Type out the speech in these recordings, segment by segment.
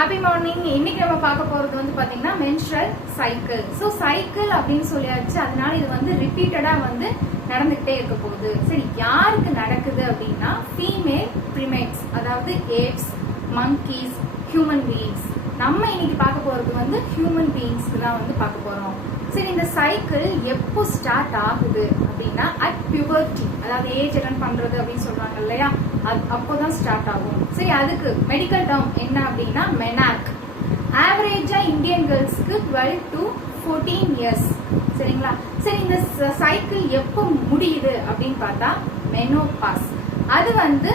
Happy morning. இன்னைக்கு நம்ம பார்க்க போறது வந்து பாத்தீங்கன்னா மென்ஸ்ட்ரல் சைக்கிள். ஸோ சைக்கிள் அப்படின்னு சொல்லியாச்சு, அதனால இது வந்து ரிப்பீட்டடா வந்து நடந்துகிட்டே இருக்க போகுது. சரி, யாருக்கு நடக்குது அப்படின்னா ஃபீமேல் பிரைமேட்ஸ், அதாவது ஏப்ஸ், மங்கீஸ், ஹியூமன் பீயிங்ஸ். நம்ம இன்னைக்கு பார்க்க போறது வந்து ஹியூமன் பீயிங்ஸ்க்கு தான் வந்து பார்க்க போறோம். சரி, இந்த சைக்கிள் எப்போ ஸ்டார்ட் ஆகுது அப்படின்னா அட் பியூபர்ட்டி, அதாவது ஏஜ் அட்டன் பண்றது அப்படின்னு சொல்றாங்க இல்லையா, அப்போதான் ஸ்டார்ட் ஆகும். சரி, அதுக்கு மெடிக்கல் டேர்ம் என்ன அப்படின்னா மெனார்க். ஆவரேஜா இந்தியன் கேர்ள்ஸ்க்கு 12 to 14 இயர்ஸ். சரிங்களா? சரி, இந்த சைக்கிள் எப்போ முடியுது அப்படின்னு பார்த்தா மெனோபாஸ். அது வந்து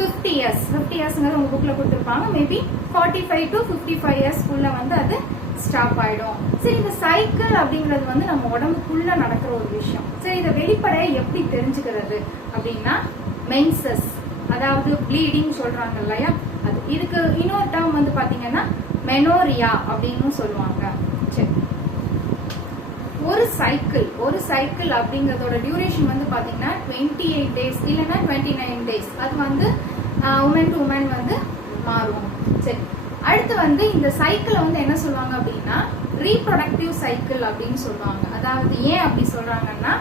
50 இயர்ஸ். 50 இயர்ஸ்ங்கிறது உங்க புக்ல கொடுத்துருப்பாங்க. மேபி 45 to 55 இயர்ஸ்க்குள்ள வந்து அது ஸ்டாப் ஆயிடும். சரி, இந்த சைக்கிள் அப்படிங்கிறது வந்து நம்ம உடம்புக்குள்ள நடக்கிற ஒரு விஷயம். சரி, இதை வெளிப்படையா எப்படி தெரிஞ்சுக்கிறது அப்படின்னா மென்சஸ், அதாவது ப்ளீடிங் சொல்றாங்க இல்லையா, அது. இதுக்கு இன்னொரு டேர்ம் வந்து பாத்தீங்கன்னா மெனோரியா அப்படின்னு சொல்லுவாங்க. சரி, ஒரு சைக்கிள் அப்படிங்கறதோட டியூரேஷன் வந்து பாத்தீங்கன்னா 28 டேஸ் இல்லைன்னா 29 டேஸ். அது வந்து உமன் டு உமன் வந்து மாறும். சரி, அடுத்து வந்து இந்த சைக்கிளை வந்து என்ன சொல்லுவாங்க அப்படின்னா ரீப்ரொடக்டிவ் சைக்கிள் அப்படின்னு சொல்லுவாங்க. அதாவது ஏன் அப்படி சொல்றாங்கன்னா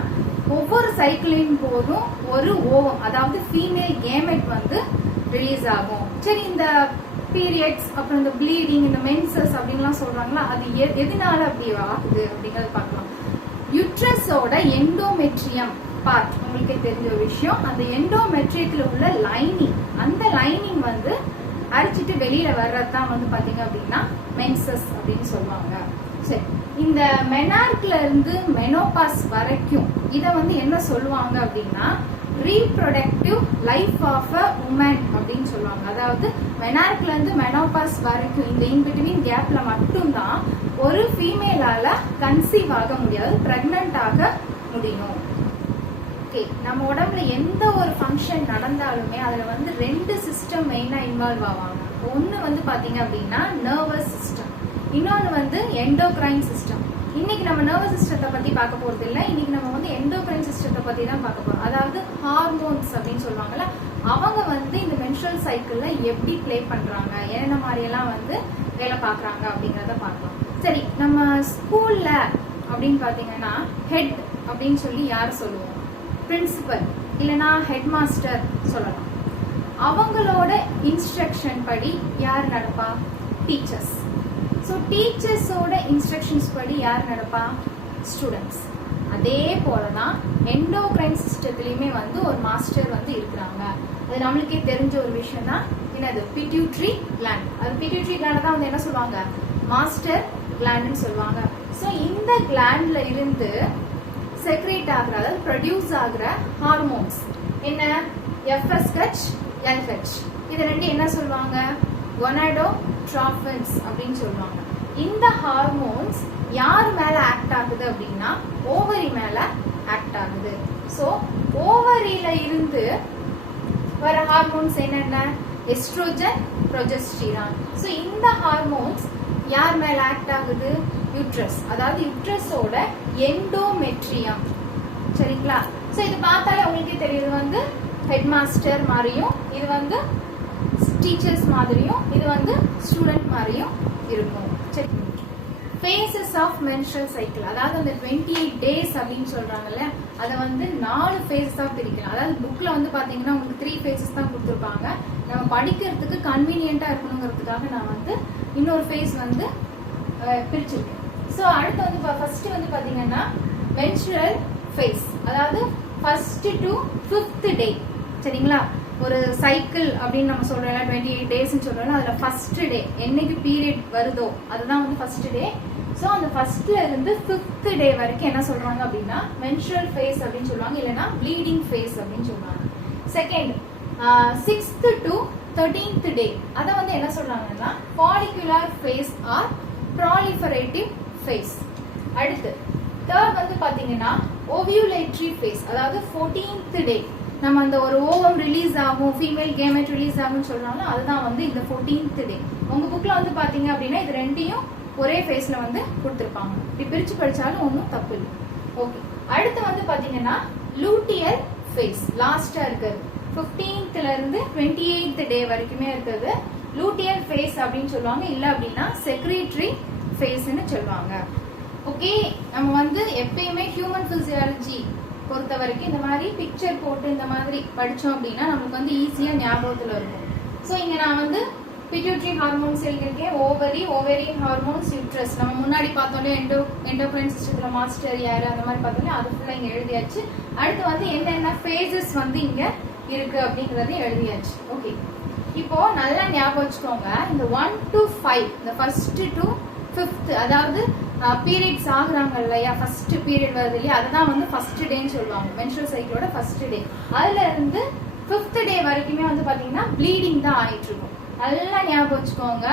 ஒவ்வொரு சைக்கிளின் போதும் ஒரு ஓவம், அதாவது ஃபீமேல் கேமெட் வந்து ரிலீஸ் ஆகும். சரி, இந்த பீரியட்ஸ், அப்புறம் இந்த ப்ளீடிங், இந்த மென்சஸ் அப்படின்லாம் சொல்றாங்களா, அது எதனால அப்படி ஆகுது அப்படிங்கறது பார்க்கலாம். யுட்ரஸோட எண்டோமெட்ரியம் பார்ட் உங்களுக்கு தெரிஞ்ச ஒரு விஷயம். அந்த எண்டோமெட்ரியத்துல உள்ள லைனிங், அந்த லைனிங் வந்து அரிச்சிட்டு வெளியில வர்றதுதான் வந்து பாத்தீங்க அப்படின்னா மென்சஸ் அப்படின்னு சொல்லுவாங்க. சரி, இந்த மெனார்க்ல இருந்து மெனோபாஸ் வரைக்கும் இத வந்து என்ன சொல்லுவாங்க அப்படின்னா reproductive life of a woman அப்படின்னு சொல்லுவாங்க. அதாவது மெனார்க்ல இருந்து மெனோபாஸ் வரைக்கும் இந்த இன்பிட்வீன் கேப்ல மட்டும்தான் ஒரு ஃபீமேலால கன்சீவ் ஆக முடியாது, பிரெக்னன்ட் ஆக முடியும். நம்ம உடம்புல எந்த ஒரு ஃபங்க்ஷன் நடந்தாலுமே அதுல வந்து 2 சிஸ்டம் மெயினா இன்வால்வ் ஆவாங்க. ஒன்னு வந்து பாத்தீங்க அப்படின்னா நர்வஸ் சிஸ்டம், இன்னொன்னு வந்து எண்டோக்ரைன் சிஸ்டம். இன்னைக்கு நம்ம நர்வஸ் சிஸ்டத்தை பத்தி பார்க்க போறது இல்லை. இன்னைக்கு நம்ம வந்து எண்டோக்ரைன் சிஸ்டத்தை பத்தி தான் பார்க்க போறோம். அதாவது ஹார்மோன்ஸ் அப்படின்னு சொல்லுவாங்கல்ல, அவங்க வந்து இந்த மென்ஸ்ட்ரல் சைக்கிள்ல எப்படி பிளே பண்றாங்க, என்ன மாதிரி எல்லாம் வந்து வேலை பாக்குறாங்க அப்படிங்கறத பார்க்கலாம். சரி, நம்ம ஸ்கூல்ல அப்படின்னு பாத்தீங்கன்னா ஹெட் அப்படின்னு சொல்லி யார் சொல்லுவோம்? பிரின்சிபல் இல்லனா ஹெட் மாஸ்டர் சொல்லலாம். அவங்களோட இன்ஸ்ட்ரக்ஷன் படி யார் நடப்பா? டீச்சர்ஸ். ஸோ டீச்சர்ஸோட இன்ஸ்ட்ரக்ஷன்ஸ் படி யார் நடப்பா? ஸ்டூடெண்ட்ஸ். அதே போலதான் எண்டோக்ரைன் சிஸ்டத்திலயுமே வந்து ஒரு மாஸ்டர் வந்து இருக்கிறாங்க. அது நம்மளுக்கே தெரிஞ்ச ஒரு விஷயம் தான். என்னது? Pituitary gland. அது பிட்யூட்ரி கிளாண்ட் தான் வந்து என்ன சொல்லுவாங்க? மாஸ்டர் கிளாண்ட்னு சொல்லுவாங்க. ஸோ இந்த கிளாண்ட்ல இருந்து செக்ரேட் ஆகிற, அதாவது ப்ரொடியூஸ் ஆகிற ஹார்மோன்ஸ் என்ன? FSH, LH. இது ரெண்டு என்ன சொல்லுவாங்க? கொனாடோட்ரோபின்ஸ் அப்படின்னு சொல்லுவாங்க. இந்த ஹார்மோன்ஸ் யார் மேல ஆக்ட் ஆகுது அப்படின்னா ஓவரி மேல ஆக்ட் ஆகுது. சோ ஓவரியில இருந்து வர ஹார்மோன்ஸ் என்னென்ன? Oestrogen, progesterone. சோ இந்த ஹார்மோன்ஸ் யார் மேல ஆக்ட் ஆகுது? யூட்ரஸ், அதாவது யுட்ரஸோட எண்டோமெட்ரியம். சரிங்களா? சோ இது பார்த்தாலே உங்களுக்கு தெரியுது வந்து ஹெட் மாஸ்டர் மாதிரியும், இது வந்து டீச்சர்ஸ் மாதிரியும், இது வந்து ஸ்டூடெண்ட் மாதிரியும் இருக்கும். சரி, ஃபேசஸ் ஆஃப் மென்ஸ்ட்ரல் சைக்கிள், அதாவது அந்த 28 டேஸ் அப்படின்னு சொல்றாங்கல்ல, அதை வந்து 4 ஃபேஸஸா பிரிக்கலாம். அதாவது புக்ல வந்து பாத்தீங்கன்னா உங்களுக்கு 3 ஃபேஸஸ் தான் கொடுத்துருப்பாங்க. நம்ம படிக்கிறதுக்கு கன்வீனியன்ட்டா இருக்கணுங்கிறதுக்காக நான் வந்து இன்னொரு ஃபேஸ் வந்து பிரிச்சிருக்கேன். ஸோ அடுத்து வந்து ஃபர்ஸ்ட் வந்து பாத்தீங்கன்னா மென்ஸ்ட்ரல் ஃபேஸ், அதாவது ஃபர்ஸ்ட் டு 5th டே. சரிங்களா? ஒரு சைக்கிள் அப்படின்னு நம்ம சொல்றோம், 28 டேஸ்ன்னு சொல்றோம். அதுல ஃபர்ஸ்ட் டே என்னைக்கு பீரியட் வருதோ அதுதான் வந்து ஃபர்ஸ்ட் டே. ஸோ அந்த ஃபர்ஸ்ட்ல இருந்து 5th டே வரைக்கும் என்ன சொல்றாங்க அப்படின்னா மென்ஸ்ட்ரல் ஃபேஸ் அப்படின்னு சொல்லுவாங்க, இல்லைன்னா ப்ளீடிங் ஃபேஸ் அப்படின்னு சொல்லுவாங்க. செகண்ட் 6th to 13th டே அதை வந்து என்ன சொல்றாங்கன்னா follicular phase or proliferative phase. அடுத்து தேர்ட் வந்து பாத்தீங்கன்னா ஓவியுலேட்டரி ஃபேஸ், அதாவது 14th டே நம்ம அந்த ஒரு ஓவம் ரிலீஸ் ஆகும், ஃபீமேல் கேமெட் ரிலீஸ் ஆகும்னு சொல்றாங்க, அதுதான் வந்து இந்த 14th டே. உங்க புக்ல வந்து பாத்தீங்க அப்படின்னா இது ரெண்டையும் ஒரே ஃபேஸ்ல வந்து கொடுத்திருப்பாங்க. இப்படி பிரிச்சு படிச்சாலும் ஒன்றும் தப்பு இல்லை. ஓகே, அடுத்து வந்து பாத்தீங்கன்னா லூட்டியல் ஃபேஸ் லாஸ்டா இருக்குது. 15th இருந்து 28th டே வரைக்குமே இருக்குது. லூட்டியல் ஃபேஸ் அப்படின்னு சொல்லுவாங்க, இல்ல அப்படின்னா செக்ரீட்டரி ஃபேஸ்ன்னு சொல்லுவாங்க. ஓகே, நம்ம வந்து எப்பயுமே ஹியூமன் பிசியாலஜி பொறுத்த வரைக்கும் இந்த மாதிரி பிக்சர் போட்டு இந்த மாதிரி படிச்சோம் அப்படின்னா நமக்கு வந்து ஈஸியா ஞாபகத்துல இருக்கும். ஸோ இங்க நான் வந்து பிட்யூட்டரி ஹார்மோன்ஸ் எழுதியிருக்கேன், ஓவரியன் ஹார்மோன்ஸ், யூட்ரஸ். நம்ம முன்னாடி பார்த்தோம்ல எண்டோக்ரைன் சிஸ்டத்துல மாஸ்டர் யாரு அந்த மாதிரி பார்த்தோம்ல, அது ஃபுல்லா இங்க எழுதியாச்சு. அடுத்து வந்து என்னென்ன ஃபேசஸ் வந்து இங்க இருக்கு அப்படிங்கறதையும் எழுதியாச்சு. ஓகே, இப்போ நல்லா ஞாபகம் வச்சுக்கோங்க, இந்த 1 to 5 இந்த ஃபர்ஸ்ட் டு 5th, அதாவது பீரியட்ஸ் ஆகுறாங்க இல்லையா, ஃபர்ஸ்ட் பீரியட் வருது இல்லையா, அதுதான் வந்து ஃபர்ஸ்ட் டேன்னு சொல்லுவாங்க, மென்ஸ்ட்ரல் சைக்கிளோட ஃபர்ஸ்ட் டே. அதுல இருந்து 5th டே வரைக்குமே வந்து பாத்தீங்கன்னா ப்ளீடிங் தான் ஆயிட்டு இருக்கும். நல்லா ஞாபகம் வச்சுக்கோங்க,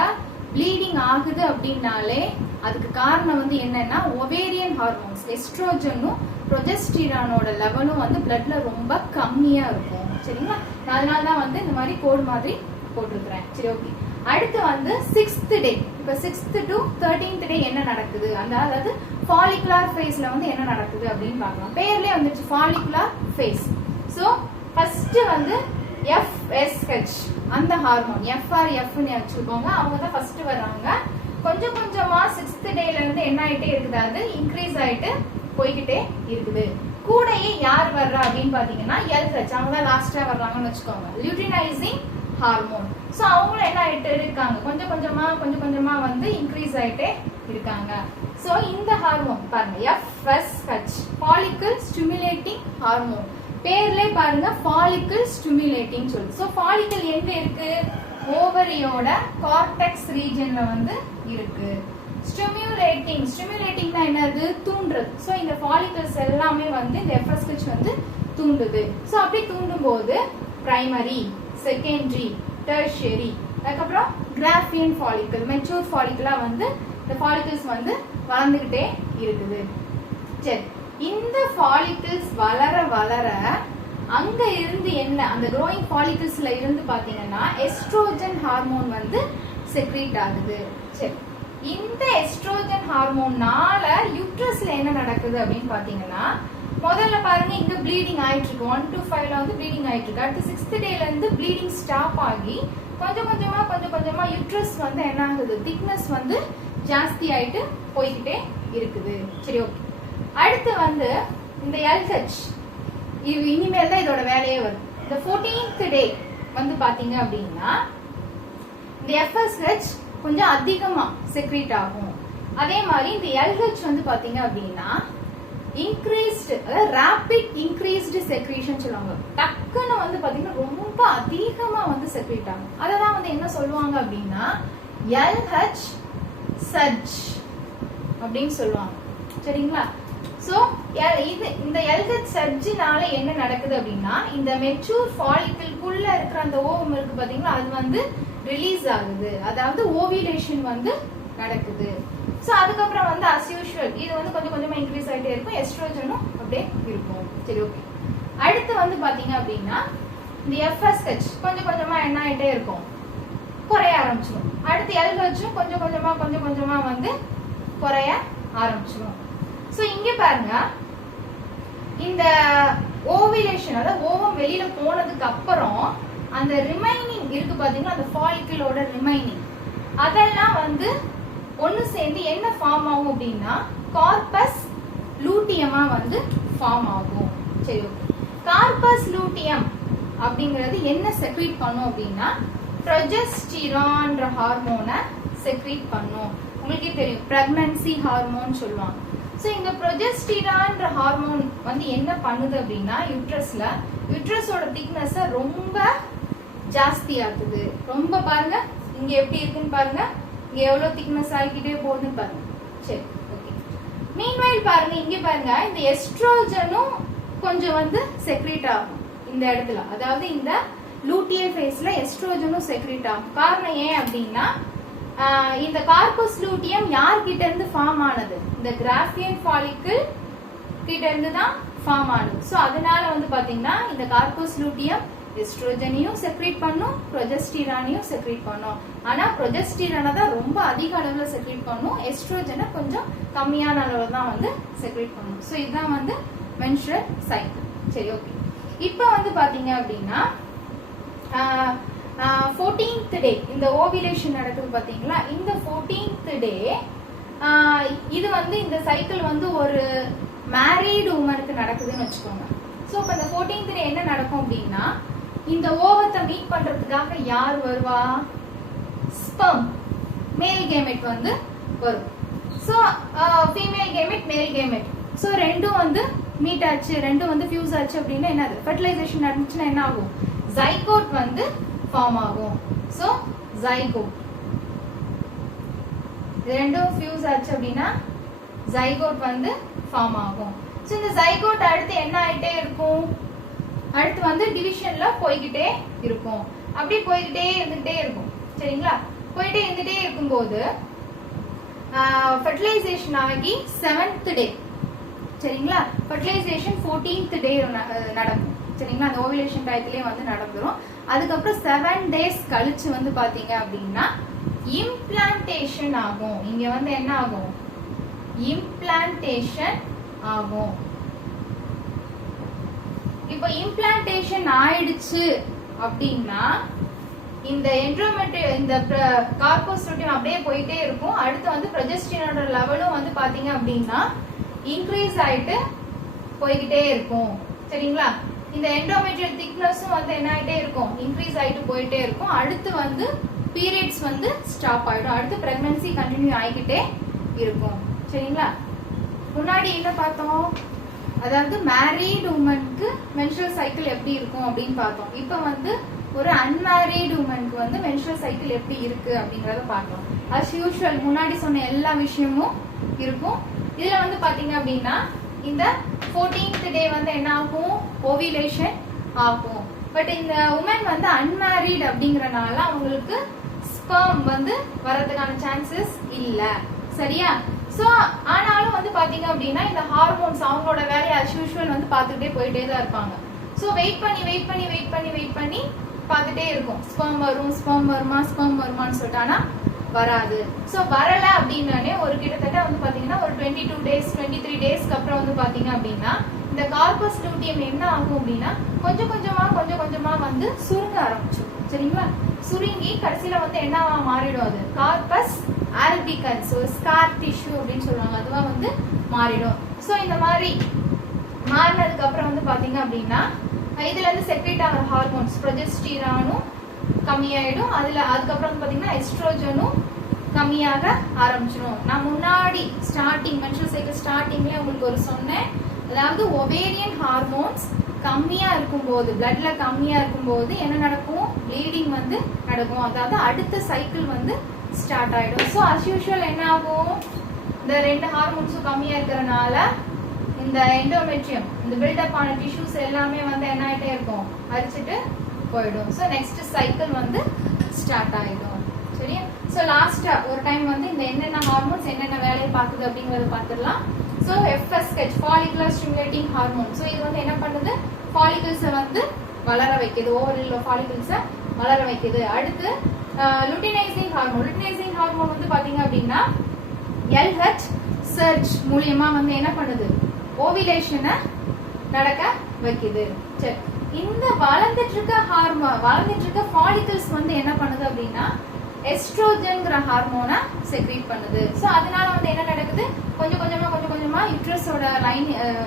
ப்ளீடிங் ஆகுது அப்படின்னாலே அதுக்கு காரணம் வந்து என்னன்னா ஓவேரியன் ஹார்மோன்ஸ், எஸ்ட்ரோஜனும் ப்ரொஜெஸ்டிரானோட லெவலும் வந்து பிளட்ல ரொம்ப கம்மியா இருக்கும். சரிங்களா, அதனால தான் வந்து இந்த மாதிரி கோட் மாதிரி போட்டிருக்கிறேன். சரி, ஓகே. அடுத்து வந்து 6th டே, இப்ப 6th to 13th டே என்ன நடக்குது, அதாவது ஃபாலிகுலர் ஃபேஸ்ல வந்து என்ன நடக்குது அப்படின்னு பார்க்கலாம். பேர்லயே வந்துச்சு ஃபாலிகுலர் ஃபேஸ். சோ ஃபர்ஸ்ட் வந்து FSH அந்த ஹார்மோன், FRFன்னு வச்சுக்கோங்க, அவங்க தான் ஃபர்ஸ்ட் வர்றாங்க. கொஞ்சம் கொஞ்சமா 6th டேல இருந்து என்ன ஆயிட்டே இருக்குது, அது இன்க்ரீஸ் ஆயிட்டு போய்கிட்டே இருக்குது. கூடயே யார் வர்றா அப்படின்னு பாத்தீங்கன்னா LH, அவங்க தான் லாஸ்டா வர்றாங்கன்னு வச்சுக்கோங்க, லியூட்டினைசிங் ஹார்மோன். சோ அவங்களும் என்ன ஆயிட்டு இருக்காங்க, கொஞ்சம் கொஞ்சமா வந்து இன்க்ரீஸ் ஆயிட்டே இருக்காங்க. சோ இந்த ஹார்மோன் பாருங்க, FSH ஃபாலிக்கல் ஸ்டிமுலேட்டிங் ஹார்மோன். பேர்ல பாருங்க ஃபாலிக்கல் ஸ்டிமுலேட்டிங் சொல்லு. சோ ஃபாலிக்கல் எங்க இருக்கு, ஓவரியோட கார்டெக்ஸ் ரீஜன்ல வந்து இருக்கு. ஸ்டிமுலேட்டிங்னா என்னது, தூண்டுறது. சோ இந்த ஃபாலிக்கல்ஸ் எல்லாமே வந்து இந்த FSH வந்து தூண்டுது. சோ அப்படி தூண்டும் போது பிரைமரி, செகண்டரி, டெர்ஷியரி, அதுக்கப்புறம் கிராஃபியன் ஃபாலிக்கல், மெச்சூர் ஃபாலிக்கலா வந்து இந்த ஃபாலிக்கல்ஸ் வந்து வளர்ந்துகிட்டே இருக்குது. சரி, இந்த ஃபாலிக்கல்ஸ் வளர வளர அங்க இருந்து என்ன, அந்த க்ரோயிங் ஃபாலிக்கல்ஸ்ல இருந்து பாத்தீங்கன்னா எஸ்ட்ரோஜன் ஹார்மோன் வந்து செக்ரீட் ஆகுது. சரி, இந்த எஸ்ட்ரோஜன் ஹார்மோன்னால யூட்ரஸ்ல என்ன நடக்குது அப்படின்னு பாத்தீங்கன்னா, முதல்ல பாருங்க இங்க ப்ளீடிங் ஆயிட்டு இருக்கு, 1 to 5ல வந்து ப்ளீடிங் ஆயிட்டு இருக்கு. அடுத்து 6th டேல இருந்து ப்ளீடிங் ஸ்டாப் ஆகி கொஞ்சம் கொஞ்சமா யூட்ரஸ் வந்து என்ன ஆகுது, திக்னஸ் வந்து ஜாஸ்தி ஆயிட்டு போய்கிட்டே இருக்குது. சரி, ஓகே. அடுத்து வந்து இந்த LH, இது இனிமேல் தான் இதோட வேலையே வரும். இந்த 14th டே வந்து பாத்தீங்க அப்படின்னா இந்த FSH கொஞ்சம் அதிகமா செக்ரீட் ஆகும். அதே மாதிரி இந்த LH வந்து பாத்தீங்க அப்படின்னா இன்க்ரீஸ்டு, அதாவது ரேபிட் இன்க்ரீஸ்டு செக்ரீஷன் சொல்லுவாங்க. டக்குன்னு வந்து பாத்தீங்கன்னா ரொம்ப அதிகமா வந்து செக்ரீட் ஆகும். அததான் வந்து என்ன சொல்லுவாங்க அப்படின்னா LH சர்ஜ் அப்படின்னு சொல்லுவாங்க. சரிங்களா, சோ இது இந்த LH சர்ஜினால என்ன நடக்குது அப்படின்னா, இந்த மெச்சூர் ஃபாலிக்கல்குள்ள இருக்கிற அந்த ஓவம் இருக்கு பாத்தீங்களா, அது வந்து ரிலீஸ் ஆகுது, அதாவது ஓவிலேஷன் வந்து நடக்குது. சோ அதுக்கப்புறம் வந்து as usual இது வந்து கொஞ்சம் கொஞ்சமா இன்க்ரீஸ் ஆயிட்டே இருக்கும், எஸ்ட்ரோஜனும் அப்படியே இருக்கும். சரி, ஓகே. அடுத்து வந்து பாத்தீங்க அப்படின்னா இந்த FSH கொஞ்சம் கொஞ்சமா என்ன ஆயிட்டே இருக்கும், குறைய ஆரம்பிச்சிடும். அடுத்து LH கொஞ்சம் கொஞ்சமா வந்து குறைய ஆரம்பிச்சிடும். சோ இங்க பாருங்க, இந்த ஓவிலேஷன், அதாவது ஓவம் வெளியில போனதுக்கு அப்புறம் அந்த ரிமைனிங் இருக்கு பாத்தீங்கன்னா, அந்த ஃபாலிக்கலோட ரிமைனிங் அதெல்லாம் வந்து ஒன்னு சேர்ந்து என்ன ஃபார்ம் ஆகும் அப்படின்னா கார்பஸ் லூட்டியமா வந்து ஃபார்ம் ஆகும். சரி, ஓகே. கார்பஸ் லூட்டியம் அப்படிங்கிறது என்ன செக்ரீட் பண்ணும் அப்படின்னா ப்ரொஜெஸ்டிரான்ற ஹார்மோனை செக்ரீட் பண்ணும். உங்களுக்கே தெரியும், பிரெக்னன்சி ஹார்மோன் சொல்லுவாங்க. சோ இந்த ப்ரொஜெஸ்டிரான்ற ஹார்மோன் வந்து என்ன பண்ணுது அப்படின்னா யூட்ரஸோட திக்னஸ் ரொம்ப ஜாஸ்தி ஆகுது. ரொம்ப பாருங்க இங்க எப்படி இருக்குன்னு பாருங்க, இங்க எவ்வளவு திக்னஸ் ஆகிக்கிட்டே போகுதுன்னு பாருங்க. சரி, ஓகே. மீன்வைல் பாருங்க, இங்க பாருங்க இந்த எஸ்ட்ரோஜனும் கொஞ்சம் வந்து செக்ரீட் ஆகும் இந்த இடத்துல, அதாவது இந்த லூட்டியல் ஃபேஸ்ல எஸ்ட்ரோஜனும் செக்ரீட் ஆகும். காரணம் ஏன் அப்படின்னா இந்த கார்பஸ் லூட்டியம் யார்கிட்ட இருந்து ஃபார்ம் ஆனது, இந்த கிராஃபியன் ஃபாலிக்கல் கிட்ட இருந்து தான் ஃபார்ம் ஆனது. சோ அதனால வந்து பாத்தீங்கன்னா இந்த கார்பஸ் லூட்டியம் எஸ்ட்ரோஜனையும் செக்ரீட் பண்ணும், ப்ரொஜெஸ்டிரானையும் செக்ரீட் பண்ணும். ஆனா ப்ரொஜெஸ்டிரானை தான் ரொம்ப அதிக அளவுல செக்ரீட் பண்ணும், எஸ்ட்ரோஜனை கொஞ்சம் கம்மியான அளவுல தான் வந்து செக்ரீட் பண்ணும். சோ இதுதான் வந்து மென்ஸ்ட்ரல் சைக்கிள். சரி, ஓகே. இப்ப வந்து பாத்தீங்க அப்படின்னா 14th டே இந்த ஓவிலேஷன் நடக்குது பாத்தீங்களா, இந்த 14th டே இது வந்து இந்த சைக்கிள் வந்து ஒரு மேரீடு உமனுக்கு நடக்குதுன்னு வச்சுக்கோங்க. ஸோ இப்போ இந்த 14th டே என்ன நடக்கும் அப்படின்னா, இந்த ஓவத்தை மீட் பண்றதுக்காக யார் வருவா, ஸ்பெர்ம் மேல் கேமெட் வந்து வரும். ஸோ ஃபீமேல் கேமெட் மேல் கேமெட், ஸோ ரெண்டும் வந்து மீட் ஆச்சு, ரெண்டும் வந்து ஃபியூஸ் ஆச்சு அப்படின்னா என்னது, ஃபெர்டிலைசேஷன் நடந்துச்சுன்னா என்ன ஆகும், ஜைகோட் வந்து ஃபார்ம் ஆகும். ஸோ ஜைகோட் ரெண்டும் ஃபியூஸ் ஆச்சு அப்படின்னா ஜைகோட் வந்து ஃபார்ம் ஆகும். ஸோ இந்த ஜைகோட் அடுத்து என்ன ஆயிட்டே இருக்கும், அடுத்து வந்து டிவிஷன்ல போய்கிட்டே இருக்கும், அப்படி போய்கிட்டே இருந்துகிட்டே இருக்கும். சரிங்களா, போயிட்டே இருந்துட்டே இருக்கும்போது ஃபெர்டிலைசேஷன் ஆகி 7th டே, சரிங்களா, ஃபெர்டிலைசேஷன் 14th டே நடக்கும். சரிங்களா, அந்த ஓவிலேஷன் டயத்திலே வந்து நடந்துரும். அதுக்கப்புறம் 7 days கழிச்சு வந்து பாத்தீங்க அப்படின்னா இம்ப்ளான்டேஷன் ஆகும். இங்க வந்து என்ன ஆகும், இம்ப்ளான்டேஷன் ஆகும். இப்போ இம்ப்ளான்டேஷன் ஆயிடுச்சு அப்படின்னா இந்த என்ட்ரோமெட்ரியல் இந்த கார்பஸ் லூட்டியம் அப்படியே போயிட்டே இருக்கும். அடுத்து வந்து ப்ரொஜெஸ்டினோட லெவலும் வந்து பாத்தீங்க அப்படின்னா இன்க்ரீஸ் ஆயிட்டு போய்கிட்டே இருக்கும். சரிங்களா, இந்த என்ட்ரோமெட்ரியல் திக்னஸும் வந்து என்ன ஆயிட்டே இருக்கும், இன்க்ரீஸ் ஆயிட்டு போயிட்டே இருக்கும். அடுத்து வந்து பீரியட்ஸ் வந்து ஸ்டாப் ஆயிடும், அடுத்து பிரெக்னன்சி கண்டினியூ ஆகிக்கிட்டே இருக்கும். சரிங்களா, முன்னாடி என்ன பார்த்தோம், அதாவது மேரீடு உமனுக்கு மென்ஸ்ட்ரல் சைக்கிள் எப்படி இருக்கும் அப்படின்னு பார்த்தோம். இப்போ வந்து ஒரு அன்மேரீடு உமனுக்கு வந்து மென்ஸ்ட்ரல் சைக்கிள் எப்படி இருக்கு அப்படிங்கறத பார்க்கலாம். அஸ் யூஷுவல் முன்னாடி சொன்ன எல்லா விஷயமும் இருக்கும். இதுல வந்து பாத்தீங்க அப்படின்னா இந்த 14th டே வந்து என்ன ஆகும், ஓவிலேஷன் ஆகும். பட் இந்த உமன் வந்து அன்மேரீட் அப்படிங்கறனால அவங்களுக்கு ஸ்பெர்ம் வந்து வரதுக்கான சான்சஸ் இல்ல. சரியா, சோ ஆனாலும் வந்து பாத்தீங்க அப்படின்னா இந்த ஹார்மோன்ஸ் அவங்களோட வேலையை அஸ் யூஷுவல் வந்து பாத்துக்கிட்டே போயிட்டே தான் இருப்பாங்க. சோ வெயிட் பண்ணி பார்த்துட்டே இருக்கும், ஸ்பெர்ம் வரும், ஸ்பெர்ம் வருமான்னு சொல்லிட்டு, ஆனா வராது. சோ வரல அப்படின்னாலே ஒரு கிட்டத்தட்ட வந்து பாத்தீங்கன்னா ஒரு 22 days 23 டேஸ்க்கு அப்புறம் வந்து பாத்தீங்க அப்படின்னா இந்த கார்பஸ் லூட்டியம் என்ன ஆகும் அப்படின்னா கொஞ்சம் கொஞ்சமா வந்து சுருங்க ஆரம்பிச்சிடும். சரிங்களா, சுருங்கி கடைசியில வந்து என்னவா மாறிடும், அது கார்பஸ் ஆல்பிகன்ஸ், ஒரு ஸ்கார் டிஷ்யூ அப்படின்னு சொல்லுவாங்க, அதுவா வந்து மாறிடும். சோ இந்த மாதிரி மாறினதுக்கு அப்புறம் வந்து பாத்தீங்க அப்படின்னா இதுல இருந்து செக்ரேட் ஆகிற ஹார்மோன்ஸ் ப்ரொஜெஸ்டிரானும் கம்மியாயிடும். அதுக்கப்புறம் பாத்தீங்கன்னா எஸ்ட்ரோஜனும் கம்மியாக ஆரம்பிச்சிடும். நான் முன்னாடி ஸ்டார்டிங் மென்ஸ்ட்ரல் சைக்கிள் ஸ்டார்டிங்ல உங்களுக்கு ஒரு சொன்னேன், அதாவது ஒவேரியன் ஹார்மோன்ஸ் கம்மியா இருக்கும்போது, பிளட்ல கம்மியா இருக்கும்போது என்ன நடக்கும், ப்ளீடிங் வந்து நடக்கும், அதாவது அடுத்த சைக்கிள் வந்து ஸ்டார்ட் ஆயிடும். ஸோ அஸ் யூஷுவல் என்ன ஆகும், இந்த 2 ஹார்மோன்ஸும் கம்மியா இருக்கிறனால இந்த எண்டோமெட்ரியம் இந்த பில்டப் ஆன டிஷ்யூஸ் எல்லாமே வந்து என்ன ஆயிட்டே இருக்கும், அரிச்சிட்டு போயிடும். ஸோ நெக்ஸ்ட் சைக்கிள் வந்து ஸ்டார்ட் ஆயிடும். சரியா, ஸோ லாஸ்டா ஒரு டைம் வந்து இந்த என்னென்ன ஹார்மோன்ஸ் என்னென்ன வேலையை பார்க்குது அப்படிங்கறத பார்த்துடலாம். So FSH follicular stimulating hormone. So இது வந்து என்ன பண்ணுது, ஃபாலிகல்ஸை வந்து வளர வைக்குது, ஓவரில் ஃபாலிகல்ஸை வளர வைக்குது. அடுத்து லுட்டினைசிங் ஹார்மோன் வந்து பாத்தீங்க அப்படின்னா LH சர்ச் மூலியமா வந்து என்ன பண்ணுது, ஓவிலேஷனை நடக்க வைக்குது. சரி, இந்த வளர்ந்துட்டு இருக்க ஃபாலிகல்ஸ் வந்து என்ன பண்ணுது அப்படின்னா எஸ்ட்ரோஜன்ங்கிற ஹார்மோனை செக்ரீட் பண்ணுது. ஸோ அதனால வந்து என்ன நடக்குது, கொஞ்சம் கொஞ்சமா யூட்ரஸோட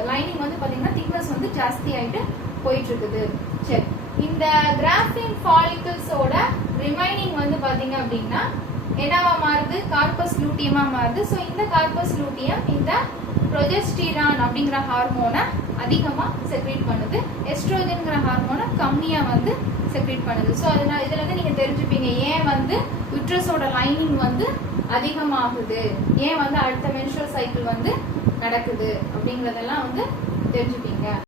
லைனிங் வந்து பாத்தீங்கன்னா திக்னஸ் வந்து ஜாஸ்தி ஆயிட்டு போயிட்டு இருக்குது. சரி, இந்த கிராஃபின் ஃபாலிகல்ஸோட ரிமைனிங் வந்து பாத்தீங்க அப்படின்னா என்னவா மாறுது, கார்பஸ் லூட்டியமா மாறுது. ஸோ இந்த கார்பஸ் லூட்டியம் இந்த ப்ரொஜெஸ்டிரான் அப்படிங்கிற ஹார்மோனை அதிகமா செக்ரீட் பண்ணுது, எஸ்ட்ரோஜன்ங்கிற ஹார்மோனை கம்மியா வந்து செக்ரீட் பண்ணுது. ஸோ அதனால இதுல இருந்து நீங்க தெரிஞ்சுப்பீங்க ஏன் வந்து யூட்ரஸோட லைனிங் வந்து அதிகமாகுது, ஏன் வந்து அடுத்த மென்ஸ்ட்ரல் சைக்கிள் வந்து நடக்குது அப்படிங்கறதெல்லாம் வந்து தெரிஞ்சுப்பீங்க.